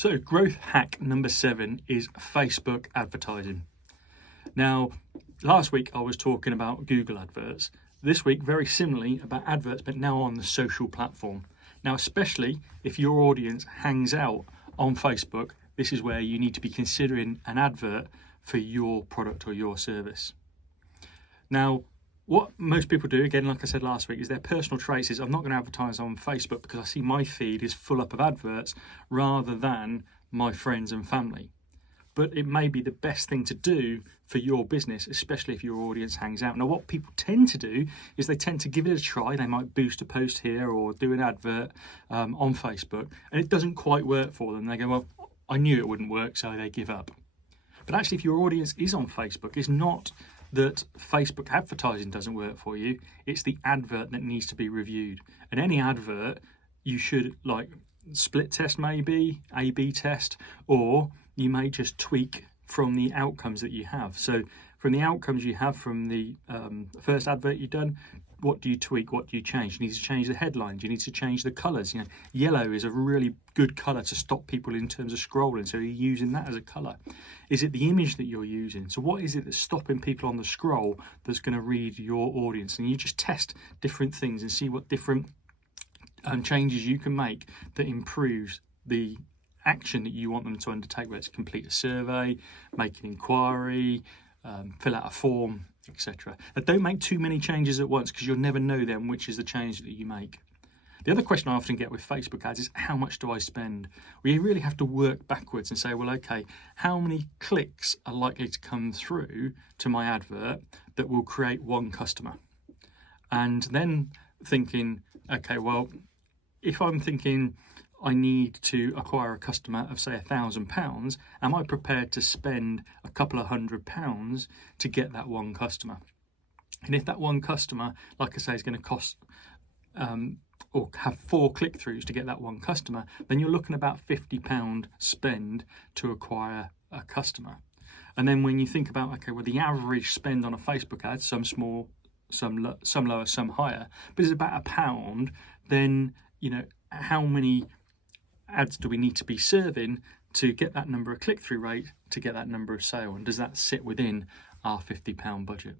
So growth hack number 7 is Facebook advertising. Now, last week I was talking about Google adverts. This week, very similarly, about adverts, but now on the social platform. Now, especially if your audience hangs out on Facebook, this is where you need to be considering an advert for your product or your service. Now, what most people do, again, like I said last week, is their personal traits is I'm not going to advertise on Facebook because I see my feed is full up of adverts rather than my friends and family. But it may be the best thing to do for your business, especially if your audience hangs out. Now, what people tend to do is they tend to give it a try. They might boost a post here or do an advert on Facebook, and it doesn't quite work for them. They go, well, I knew it wouldn't work, so they give up. But actually, if your audience is on Facebook, it's not that Facebook advertising doesn't work for you, it's the advert that needs to be reviewed. And any advert, you should split test, maybe A/B test, or you may just tweak from the outcomes that you have. So from the outcomes you have from the first advert you've done, what do you tweak? What do you change? You need to change the headlines. You need to change the colours. Yellow is a really good colour to stop people in terms of scrolling. So you're using that as a colour. Is it the image that you're using? So what is it that's stopping people on the scroll that's going to read your audience? And you just test different things and see what different changes you can make that improves the action that you want them to undertake, whether it's complete a survey, make an inquiry, fill out a form, etc. Now, don't make too many changes at once because you'll never know then which is the change that you make. The other question I often get with Facebook ads is how much do I spend? Well, you really have to work backwards and say, well, okay, how many clicks are likely to come through to my advert that will create one customer? And then thinking, okay, well, if I'm thinking I need to acquire a customer of, say, £1,000, am I prepared to spend a couple of £100 to get that one customer? And if that one customer, like I say, is going to cost or have 4 click-throughs to get that one customer, then you're looking about £50 spend to acquire a customer. And then when you think about, okay, well, the average spend on a Facebook ad, some small, some lower, some higher, but it's about £1, then, how many ads do we need to be serving to get that number of click-through rate, to get that number of sale, and does that sit within our £50 budget?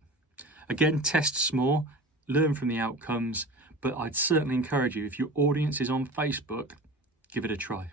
Again, test small, learn from the outcomes, but I'd certainly encourage you, if your audience is on Facebook, give it a try.